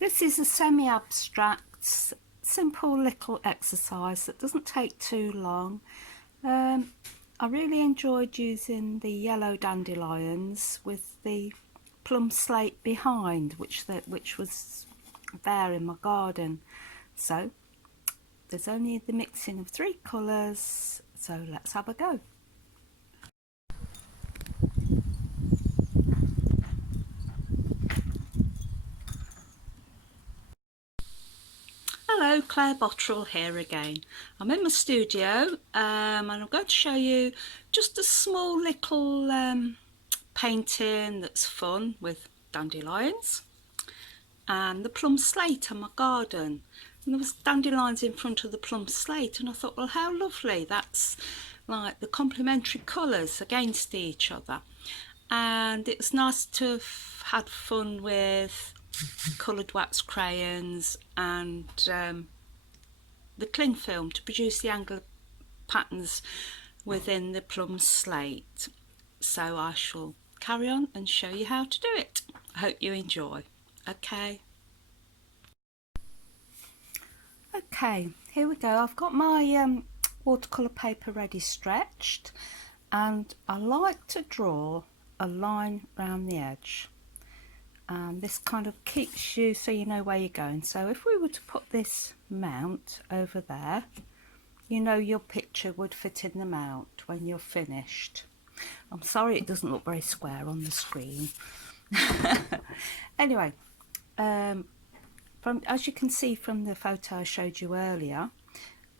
This is a semi-abstract, simple little exercise that doesn't take too long. I really enjoyed using the yellow dandelions with the plum slate behind, which was there in my garden. So there's only the mixing of 3 colours, so let's have a go. Hello, Claire Botterill here again. I'm in my studio and I'm going to show you just a small little painting that's fun with dandelions and the plum slate on my garden. And there was dandelions in front of the plum slate and I thought, well, how lovely, that's like the complementary colours against each other. And it's nice to have had fun with coloured wax crayons and the cling film to produce the angular patterns within the plum slate. So I shall carry on and show you how to do it. I hope you enjoy. Okay, here we go. I've got my watercolour paper ready stretched, and I like to draw a line around the edge, and this kind of keeps you so you know where you're going. So if we were to put this mount over there, you know your picture would fit in the mount when you're finished. I'm sorry it doesn't look very square on the screen. Anyway, as you can see from the photo I showed you earlier,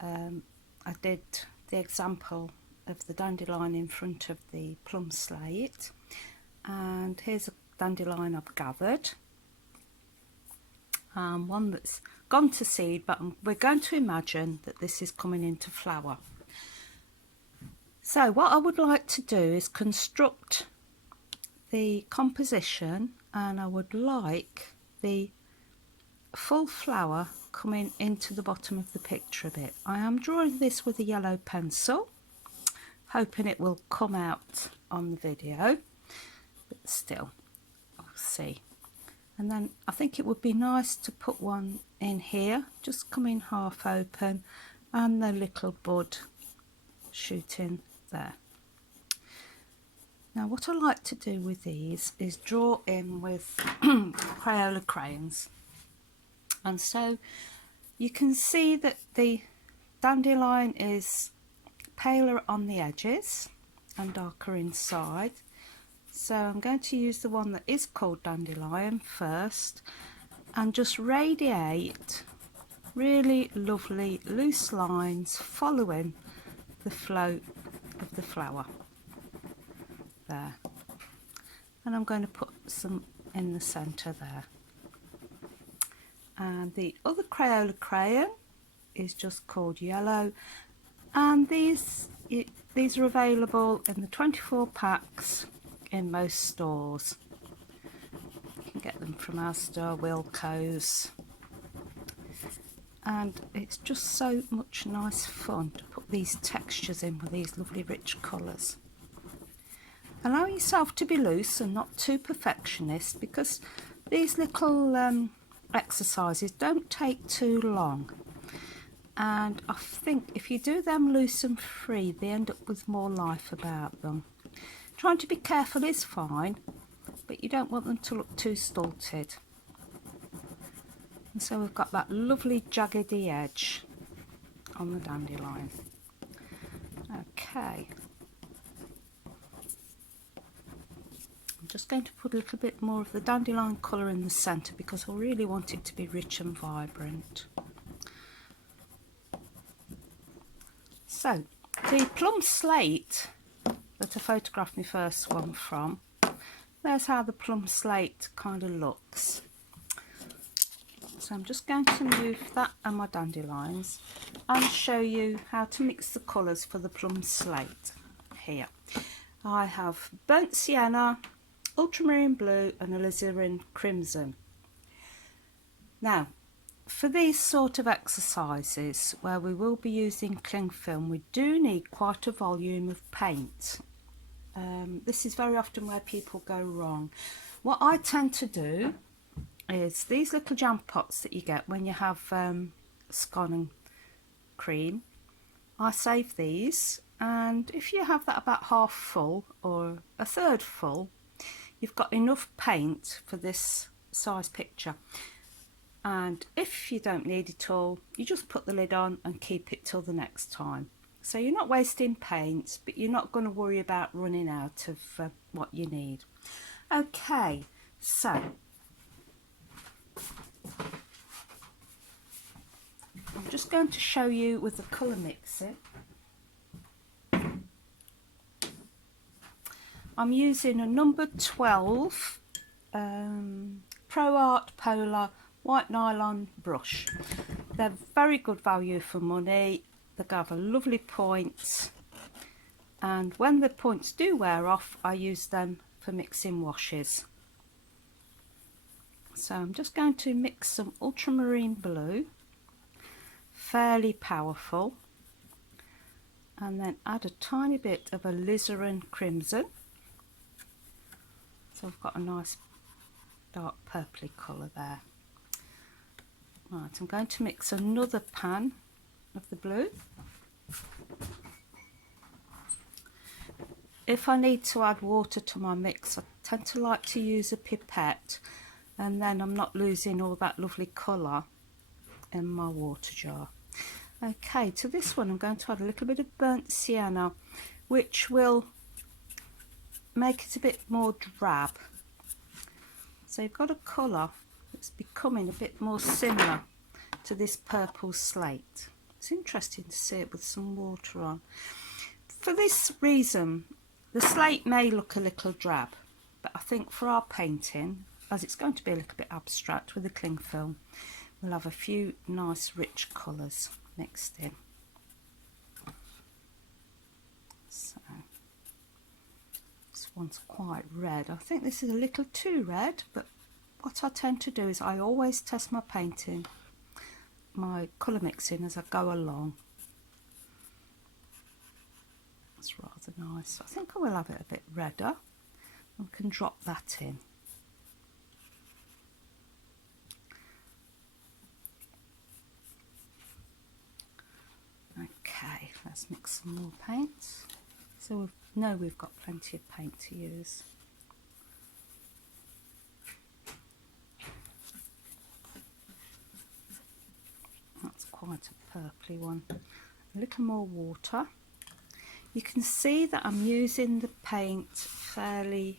I did the example of the dandelion in front of the plum slate, and here's a dandelion I've gathered, one that's gone to seed, but we're going to imagine that this is coming into flower. So what I would like to do is construct the composition, and I would like the full flower coming into the bottom of the picture a bit. I am drawing this with a yellow pencil, hoping it will come out on the video, but still, we'll see. And then I think it would be nice to put one in here, just coming half open, and the little bud shooting there. Now what I like to do with these is draw in with Crayola crayons. And so you can see that the dandelion is paler on the edges and darker inside. So I'm going to use the one that is called dandelion first and just radiate really lovely loose lines following the flow of the flower there. And I'm going to put some in the centre there. And the other Crayola crayon is just called yellow, and these are available in the 24 packs in most stores. You can get them from our store, Wilco's, and it's just so much nice fun to put these textures in with these lovely rich colours. Allow yourself to be loose and not too perfectionist, because these little exercises don't take too long, and I think if you do them loose and free, they end up with more life about them. Trying to be careful is fine, but you don't want them to look too stilted. And so we've got that lovely jaggedy edge on the dandelion. Okay, I'm just going to put a little bit more of the dandelion colour in the centre because I really want it to be rich and vibrant. So the plum slate that I photographed my first one from, there's how the plum slate kind of looks. So I'm just going to move that and my dandelions and show you how to mix the colours for the plum slate. Here I have burnt sienna, ultramarine blue and alizarin crimson. Now for these sort of exercises where we will be using cling film, we do need quite a volume of paint. This is very often where people go wrong. What I tend to do is these little jam pots that you get when you have scone and cream. I save these, and if you have that about half full or a third full, you've got enough paint for this size picture. And if you don't need it all, you just put the lid on and keep it till the next time. So you're not wasting paint, but you're not going to worry about running out of what you need. Okay, so I'm just going to show you with the colour mixing. I'm using a number 12 Pro Art Polar white nylon brush. They're very good value for money. They have a lovely point, and when the points do wear off, I use them for mixing washes. So I'm just going to mix some ultramarine blue, fairly powerful, and then add a tiny bit of alizarin crimson. So I've got a nice dark purpley colour there. Right, I'm going to mix another pan of the blue. If I need to add water to my mix, I tend to like to use a pipette, and then I'm not losing all that lovely colour in my water jar. Okay, to this one I'm going to add a little bit of burnt sienna, which will make it a bit more drab. So you've got a colour that's becoming a bit more similar to this purple slate. It's interesting to see it with some water on. For this reason, the slate may look a little drab, but I think for our painting, as it's going to be a little bit abstract with the cling film, we'll have a few nice rich colours mixed in. So this one's quite red. I think this is a little too red, but what I tend to do is I always test my painting, my colour mixing as I go along. That's rather nice. I think I will have it a bit redder. We can drop that in. Okay, let's mix some more paint. So we know we've got plenty of paint to use. That's quite a purpley one. A little more water. You can see that I'm using the paint fairly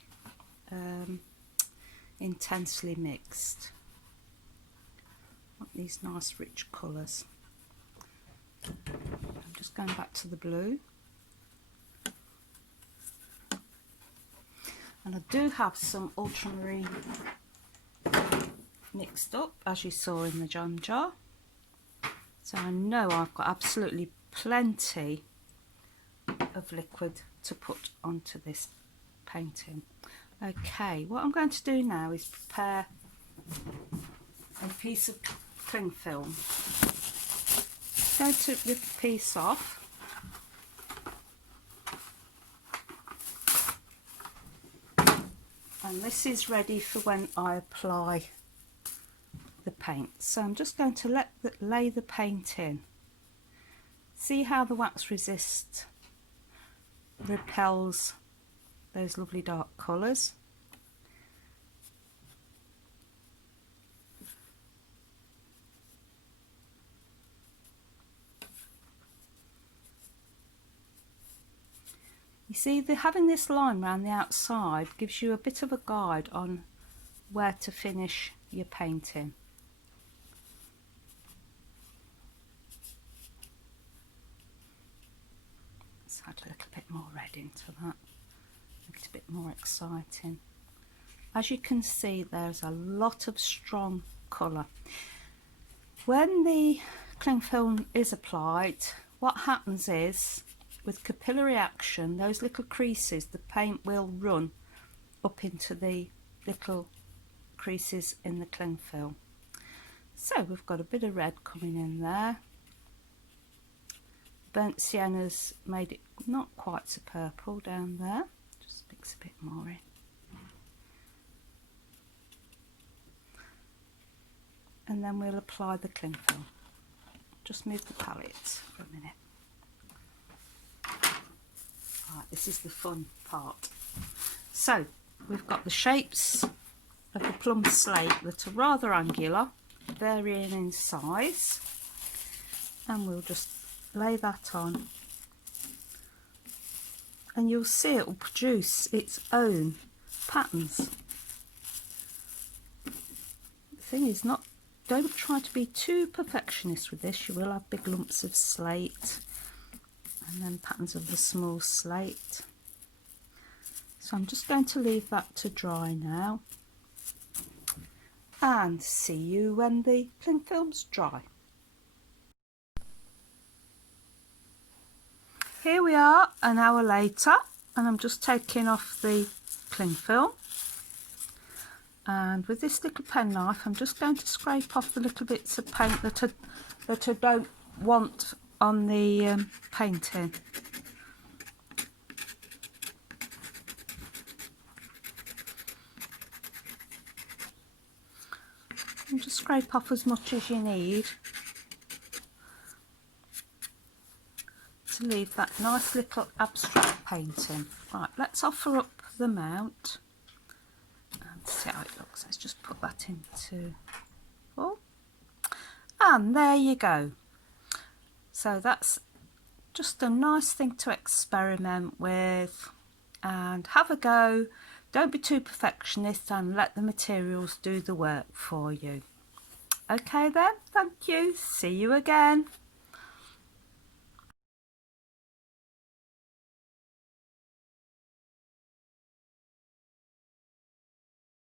intensely mixed. Want these nice rich colours. I'm just going back to the blue. And I do have some ultramarine mixed up, as you saw in the jam jar. So I know I've got absolutely plenty of liquid to put onto this painting. Okay, what I'm going to do now is prepare a piece of cling film. I'm going to rip a piece off. And this is ready for when I apply the paint. So I'm just going to lay the paint in. See how the wax resist repels those lovely dark colours. You see, having this line around the outside gives you a bit of a guide on where to finish your painting. Let's add a little bit more red into that, make it a bit more exciting. As you can see, there's a lot of strong colour. When the cling film is applied, what happens is, with capillary action, those little creases, the paint will run up into the little creases in the cling film. So we've got a bit of red coming in there. Burnt sienna's made it not quite so purple down there. Just mix a bit more in. and then we'll apply the cling film. Just move the palette for a minute. Right, this is the fun part. So we've got the shapes of the plum slate that are rather angular, varying in size, and we'll just lay that on, and you'll see it will produce its own patterns. The thing is, don't try to be too perfectionist with this. You will have big lumps of slate and then patterns of the small slate. So I'm just going to leave that to dry now, and see you when the cling film's dry. Here we are an hour later, and I'm just taking off the cling film, and with this little penknife I'm just going to scrape off the little bits of paint that I don't want on the painting. And just scrape off as much as you need to leave that nice little abstract painting. Right, let's offer up the mount and see how it looks. Let's just put that into, oh, and there you go. So that's just a nice thing to experiment with and have a go. Don't be too perfectionist and let the materials do the work for you. Okay then, thank you. See you again.